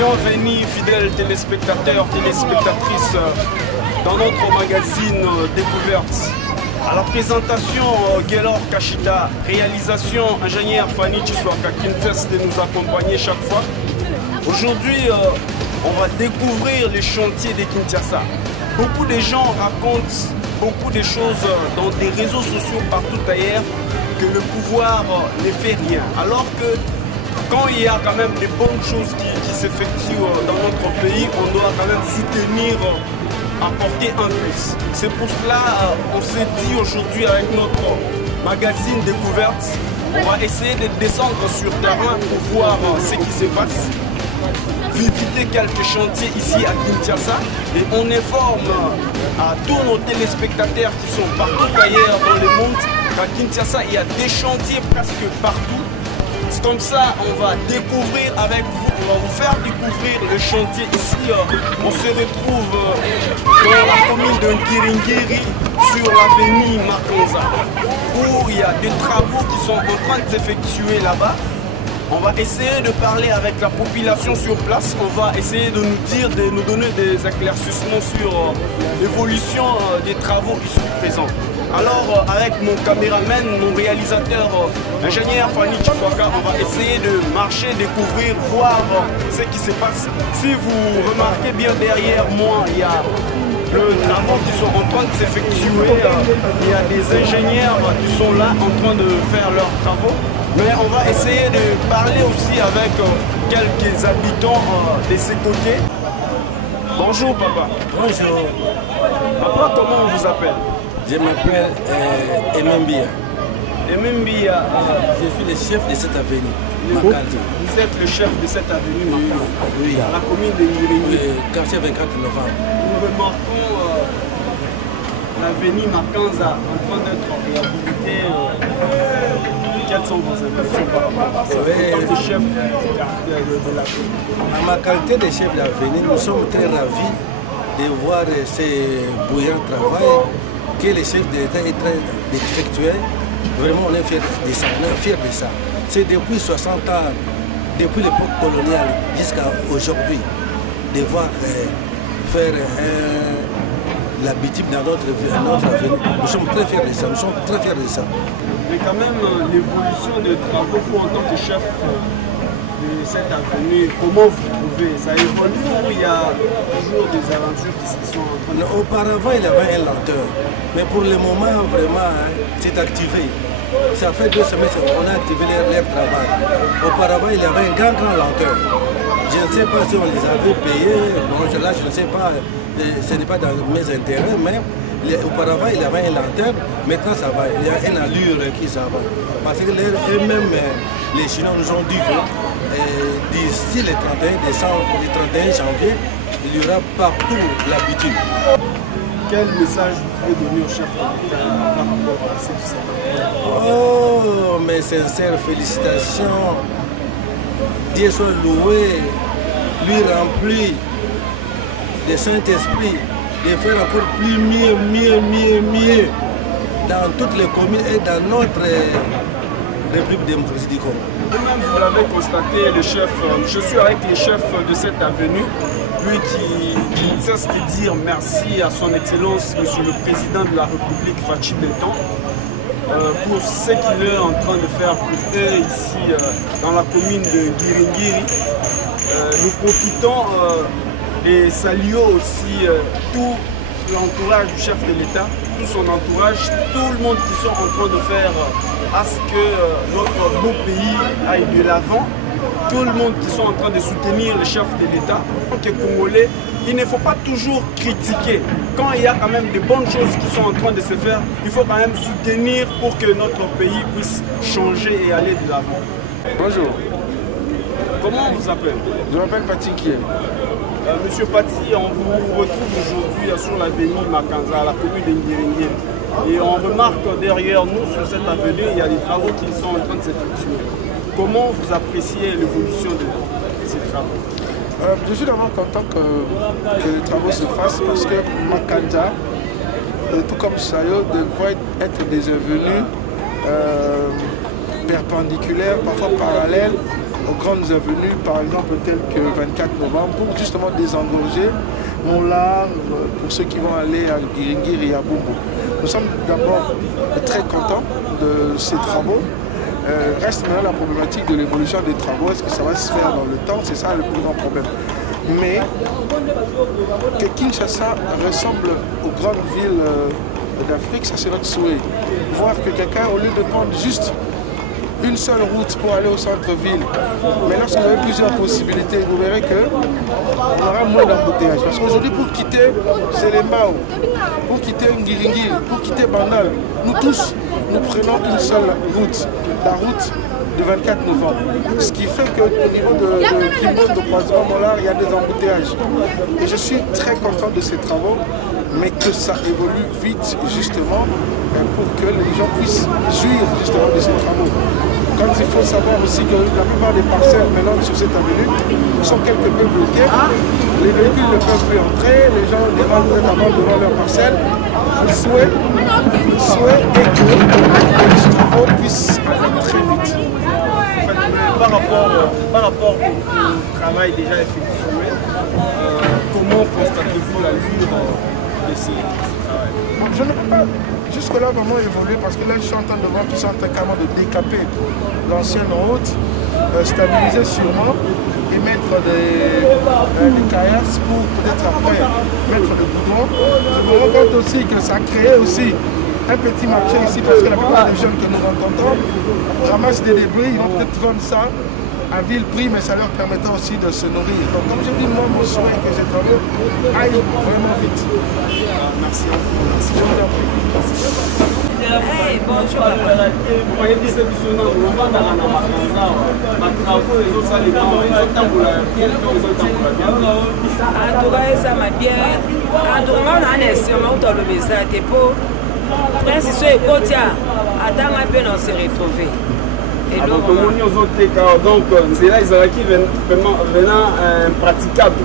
Bienvenue fidèles téléspectateurs, téléspectatrices dans notre magazine Découverte. À la présentation, Gaylor Kashita, réalisation, ingénieur Fanny Chiswaka Kinfest de nous accompagner chaque fois. Aujourd'hui, on va découvrir les chantiers de Kinshasa. Beaucoup de gens racontent beaucoup de choses dans des réseaux sociaux partout ailleurs que le pouvoir ne fait rien. Alors que quand il y a quand même des bonnes choses qui s'effectuent dans notre pays, on doit quand même soutenir, apporter un plus. C'est pour cela on s'est dit aujourd'hui avec notre magazine Découverte, on va essayer de descendre sur terrain pour voir ce qui se passe, visiter quelques chantiers ici à Kinshasa et on informe à tous nos téléspectateurs qui sont partout ailleurs dans le monde qu'à Kinshasa il y a des chantiers presque partout. C'est comme ça on va découvrir avec vous, on va vous faire découvrir le chantier ici. On se retrouve dans la commune de Ngiringiri sur l'avenue Makanza où il y a des travaux qui sont en train de s'effectuer là-bas. On va essayer de parler avec la population sur place, on va essayer de nous dire, de nous donner des éclaircissements sur l'évolution des travaux ici présents. Alors avec mon caméraman, mon réalisateur, ingénieur Fanny Chiswaka, on va essayer de marcher, découvrir, voir ce qui se passe. Si vous remarquez bien derrière moi, il y a les travaux qui sont en train de s'effectuer, il y a des ingénieurs qui sont là en train de faire leurs travaux. Mais on va essayer de parler aussi avec quelques habitants de ces côtés. Bonjour papa. Bonjour. Papa, comment on vous appelle? Je m'appelle Emembia. Emembia. Je suis le chef de cette avenue. Vous êtes le chef de cette avenue Makanza, oui. À la commune de Ngiringiri. Quartier 24 novembre. Nous remarquons l'avenue Makanza en train d'être réhabilitée. Quelles sont vos impressions par rapport à ça? En tant que chef de la commune. À ma qualité de chef d'avenue, nous sommes très ravis de voir ce bouillant travail que le chef de l'État est en train d'effectuer. Vraiment, on est fiers de ça. On est fiers de ça. C'est depuis 60 ans, depuis l'époque coloniale jusqu'à aujourd'hui, de voir faire l'habitude dans notre avenue. Nous sommes très fiers de ça. Nous sommes très fiers de ça. Mais quand même, l'évolution des travaux, vous en tant que chef de cette avenue, comment vous trouvez? Ça évolue ou il y a toujours des aventures qui sont en train de... Auparavant, il y avait une lenteur. Mais pour le moment, vraiment, c'est activé. Ça fait 2 semaines qu'on a activé leur travail. Auparavant, il y avait une grande lenteur. Je ne sais pas si on les avait payés. Bon, là, je ne sais pas. Ce n'est pas dans mes intérêts, mais auparavant, il y avait une lanterne. Maintenant, ça va. Il y a une allure qui ça va. Parce que eux-mêmes, les Chinois nous ont dit que d'ici le 31 décembre, le 31 janvier, il y aura partout l'habitude. Quel message vous pouvez donner au chef de l'État par rapport à ce qui s'est passé? Oh, mes sincères félicitations. Dieu soit loué, lui rempli de Saint-Esprit, de faire encore plus mieux dans toutes les communes et dans notre République démocratique du Congo. Vous-même, vous l'avez constaté, le chef, je suis avec les chefs de cette avenue, lui qui ne cesse de dire merci à son Excellence, Monsieur le Président de la République, Fachi Beton, pour ce qu'il est en train de faire pour eux ici dans la commune de Ngiringiri. Nous profitons et saluons aussi tout l'entourage du chef de l'État, tout son entourage, tout le monde qui sont en train de faire à ce que notre beau pays aille de l'avant. Tout le monde qui sont en train de soutenir le chef de l'État. En tant que Congolais, il ne faut pas toujours critiquer. Quand il y a quand même de bonnes choses qui sont en train de se faire, il faut quand même soutenir pour que notre pays puisse changer et aller de l'avant. Bonjour. Comment on vous appelle? Je m'appelle Patrick Kiem. Monsieur Pati, on vous retrouve aujourd'hui sur l'avenue Makanza, à la commune de Ngiringiri. Et on remarque derrière nous, sur cette avenue, il y a des travaux qui sont en train de s'effectuer. Comment vous appréciez l'évolution de ces travaux? Je suis vraiment content que les travaux se fassent parce que Makanza, tout comme Sayo, devraient être des avenues perpendiculaires, parfois parallèles aux grandes avenues, par exemple telles que 24 novembre, pour justement désengorger Moulard, pour ceux qui vont aller à Giringiri et à Bumbu. Nous sommes d'abord très contents de ces travaux. Reste maintenant la problématique de l'évolution des travaux. Est-ce que ça va se faire dans le temps? C'est ça le plus grand problème. Mais que Kinshasa ressemble aux grandes villes d'Afrique, ça c'est notre souhait. Voir que quelqu'un, au lieu de prendre juste une seule route pour aller au centre-ville, mais lorsque vous avez plusieurs possibilités, vous verrez qu'on aura moins d'embouteillages. Parce qu'aujourd'hui, pour quitter Zélembao, pour quitter Ngiringiri, pour quitter Bandal, nous tous, nous prenons une seule route, la route du 24 novembre. Ce qui fait qu'au niveau de Kimbo, de croisement Mollard, il y a des embouteillages. Et je suis très content de ces travaux, mais que ça évolue vite, justement, pour que les gens puissent jouir justement de ces travaux. Quand il faut savoir aussi que la plupart des parcelles maintenant sur cette avenue sont quelque peu bloquées, les véhicules ne peuvent plus entrer, les gens demandent notamment devant leur parcelle. Le souhait est que les travaux puissent aller très vite. Par rapport au travail déjà effectué, comment constatez-vous la l'allure de ces travail? Je ne peux pas jusque-là vraiment évoluer parce que là je suis en train de voir qu'ils sont en train carrément de décaper l'ancienne route, stabiliser sûrement et mettre des caillasses pour peut-être après mettre des goudrons. Je me rends compte aussi que ça a créé aussi un petit marché ici parce que la plupart des jeunes que nous rencontrons ramassent des débris, ils vont peut-être vendre ça à vil prix, mais ça leur permettra aussi de se nourrir. Donc comme je dis, moi mon souhait est que ces travaux aillent vraiment vite. Merci à vous. Merci. Je vous en prie. Hey, bonjour. Donc, c'est là qui vraiment impraticable.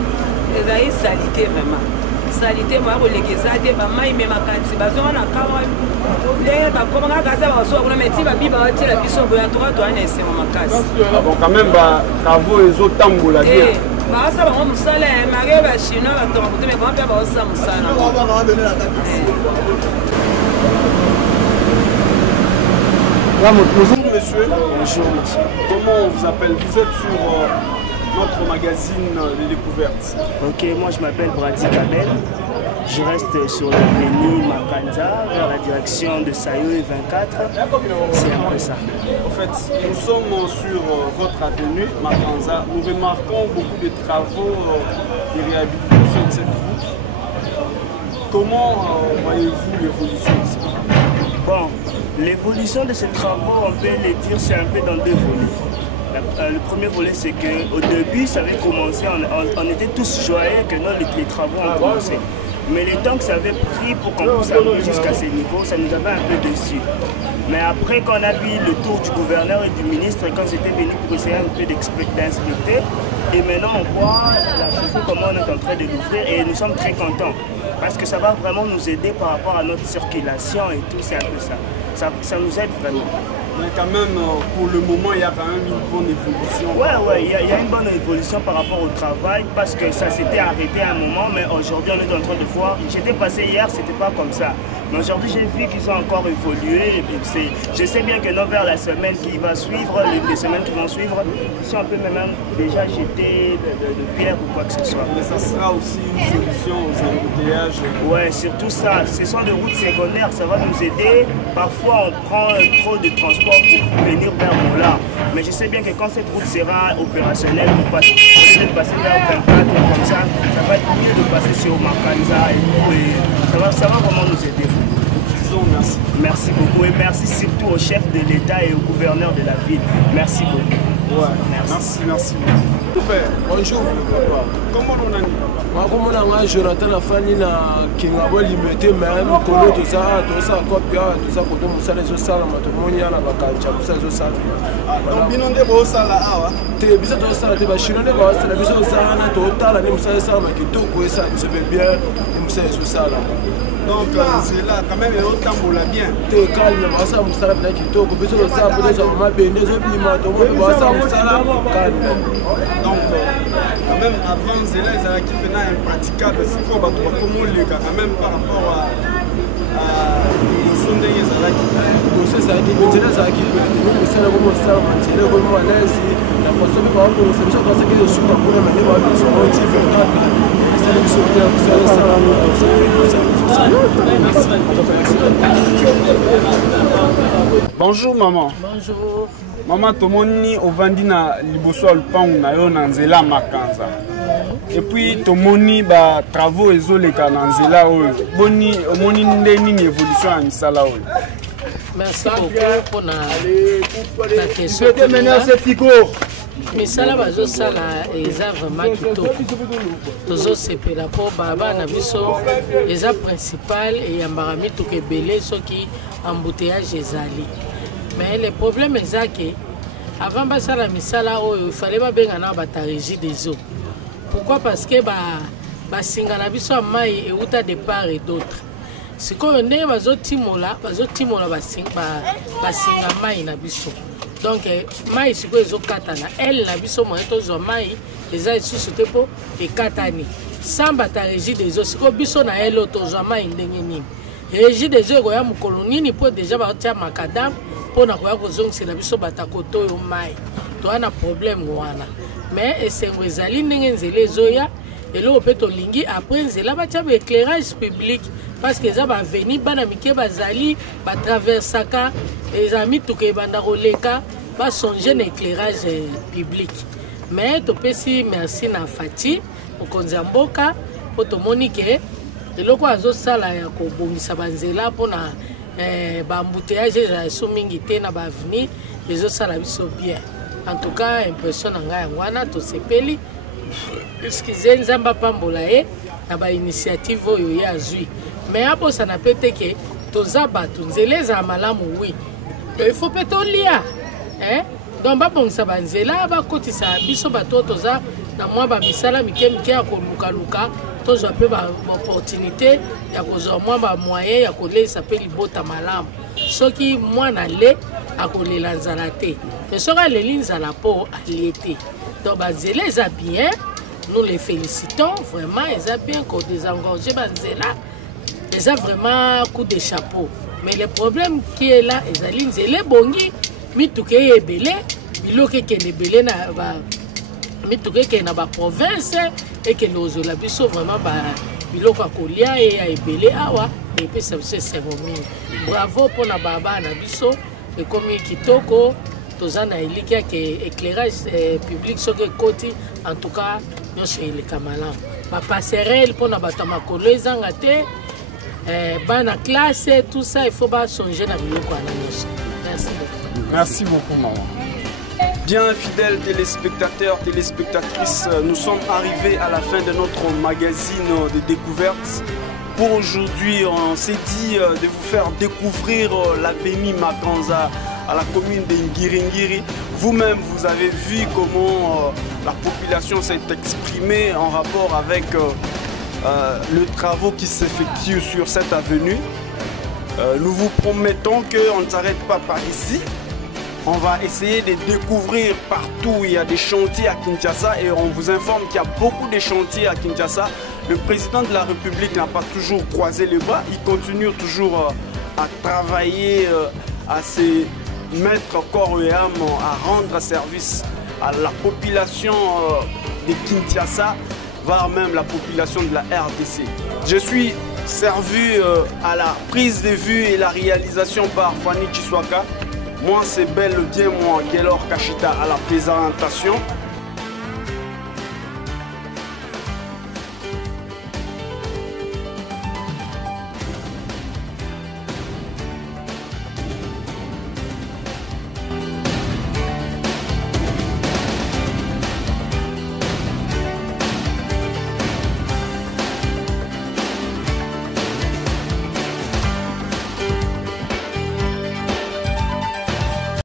Les salité vraiment. Salité, moi, les guézades, maman, il m'a canté, on a carrément. Bon, quand même, bravo les autres tambours là. Bonjour monsieur. Bonjour monsieur. Comment on vous appelle? Vous êtes sur notre magazine Les Découvertes. Ok, moi je m'appelle Brady Kabel. Je reste sur l'avenue Makanza, vers la direction de Sayo 24. C'est un peu ça. En fait, nous sommes sur votre avenue Makanza. Nous remarquons beaucoup de travaux de réhabilitation de cette route. Comment voyez-vous l'évolution de ces travaux? Bon, l'évolution de ces travaux, on peut les dire, c'est un peu dans deux volets. Le premier volet, c'est qu'au début, ça avait commencé, on était tous joyeux que les travaux ont commencé. Mais le temps que ça avait pris pour qu'on puisse arriver jusqu'à ces niveaux, ça nous avait un peu déçus. Mais après qu'on a vu le tour du gouverneur et du ministre, quand j'étais venu pour essayer un peu d'inspecter, et maintenant on voit la chose, comment on est en train de l'ouvrir et nous sommes très contents. Parce que ça va vraiment nous aider par rapport à notre circulation et tout, c'est un peu ça. Ça nous aide vraiment. Mais quand même, pour le moment, il y a quand même une bonne évolution. Ouais, il y a une bonne évolution par rapport au travail parce que ça s'était arrêté à un moment, mais aujourd'hui on est en train de voir. J'étais passé hier, c'était pas comme ça. Mais aujourd'hui, j'ai vu qu'ils ont encore évolué. Je sais bien que non, vers la semaine qui va suivre, les semaines qui vont suivre, si on peut même déjà jeter de pierre ou quoi que ce soit. Mais ça sera aussi une solution aux embouteillages. Ouais, surtout ça. Ce sont des routes secondaires, ça va nous aider. Parfois, on prend trop de transport pour venir vers Mollard. Mais je sais bien que quand cette route sera opérationnelle, pour passer vers 24 comme ça va être mieux de passer sur Makanza et tout. Et ça va vraiment nous aider. Merci. Merci beaucoup et merci surtout au chef de l'État et au gouverneur de la ville. Merci beaucoup. Ouais, merci. Bonjour. Comment on a dit? Comment on a Jonathan la famille qui m'a limité même pour tout ça copia tout ça pour tout ça les salles matomonia na bakanja tout ça les salles. Donc binonde bo sala awa. Te bisa to sala te bashirone ba sala biso sala na total ni musa sala makitoko esa se bien ni musa sala. Donc c'est là quand même autant pour la bien. Te calme ba sala musa na kitoko biso sala pour ça ma bende zo bima to mo ba sala Donc, quand même, avant Zela, ils avaient qui maintenant impraticable. C'est quoi, comment les gars, quand même par rapport à son dernier Zela qui dossier ça qui maintenant ça qui le ça comme ça mantirer comme à l'aise la façon de voir pour c'est ça parce que je suis pas pour me direว่าson motif Bonjour maman. Bonjour. Maman tomoni ovandi na liboso lupangu na yo na nzela makanza. Et puis tomoni ba travaux ezoleka na nzela oyo. Boni omoni ndeni ni évolution ya misala oyo. Merci beaucoup pour la question. Misala bazosala eza vraiment kitoko. Tozosepela po baba na biso eza principal et yambaka mituka ebele soki embouteillage ezali. Mais le problème est que avant basala misala oyo il fallait babenga na bata régie des eaux. Pourquoi? Parce que basinga na biso mai euta de part et d'autre. Sikoyo nde bazotimola basinga mai na biso. Donc mai sikoyo ezokatana elle na biso moye tozwa mai eza lisusu te po ekatani. Sans bata régie des eaux sikoyo biso na elle tozwa mai ndenge nini. Régie des eaux ekoya mokolo nini po déjà baotia makadam pour na koya kozongisela biso batakoto oyo mai. Toa na problème wana. Mais esengo ezali ndenge nzela ezoya eloko mpe tolingi après nzela batia baéclairage public parce que eza baveni bana mike bazali batraversaka eza mituka ebanda koleka basonge na éclairage public. Mais topesi merci na Fati mokonzi ya mboka po tomoni ke eloko azosala ya kobongisa banzela mpona baembouteillage ezala so mingi te na baavenir ezosala biso bien. En tout cas, impression na ngai yango wana tosepeli excusez nzamba pambola ye na ba initiative oyo ya azwi. Mais abosana pe te ke toza bato nzela ezala malamu oui. Il faut pe tolia. Donc babongisa banzela bakotisa biso bato toza na mwa bamisala mike mike ya kolukaluka tozwa pe baopportunité ya kozwa mwa bamoyen ya kolesa pe libota malamu. Soki mwana le akolela nzala te mais soki aleli nzala po alie te. Donc banzela eza bien, nous les félicitons vraiment, eza bien qu'on désengorge banzela, eza vraiment coup de chapeau. Mais le problème qui est là ezali nzela bongi mituka ebele biloke kende ebele na mituka ke na ba province et que nous la biso vraiment biloko akolia et ya ebele awa et puis ça c'est vraiment bravo pour na baba na biso et comme kitoko tozana elikia ke éclairage public soki koti en tout cas nyonso eleka malamu ba passerelle pour na bato makolo ezanga te bana classe tout ça il faut ba songer na biloko wana nyonso. Merci beaucoup. Merci beaucoup maman. Bien fidèles téléspectateurs, téléspectatrices, nous sommes arrivés à la fin de notre magazine de découvertes. Pour aujourd'hui, on s'est dit de vous faire découvrir l'avenue Makanza à la commune de Ngiringiri. Vous-même, vous avez vu comment la population s'est exprimée en rapport avec le travaux qui s'effectuent sur cette avenue. Nous vous promettons qu'on ne s'arrête pas par ici. On va essayer de découvrir partout où il y a des chantiers à Kinshasa et on vous informe qu'il y a beaucoup de chantiers à Kinshasa. Le président de la République n'a pas toujours croisé les bras. Il continue toujours à travailler, à se mettre corps et âme, à rendre service à la population de Kinshasa, voire même la population de la RDC. Je suis servi à la prise de vue et la réalisation par Fanny Chiswaka. Moi, c'est bel bien moi, Gelor Kashita, à la présentation.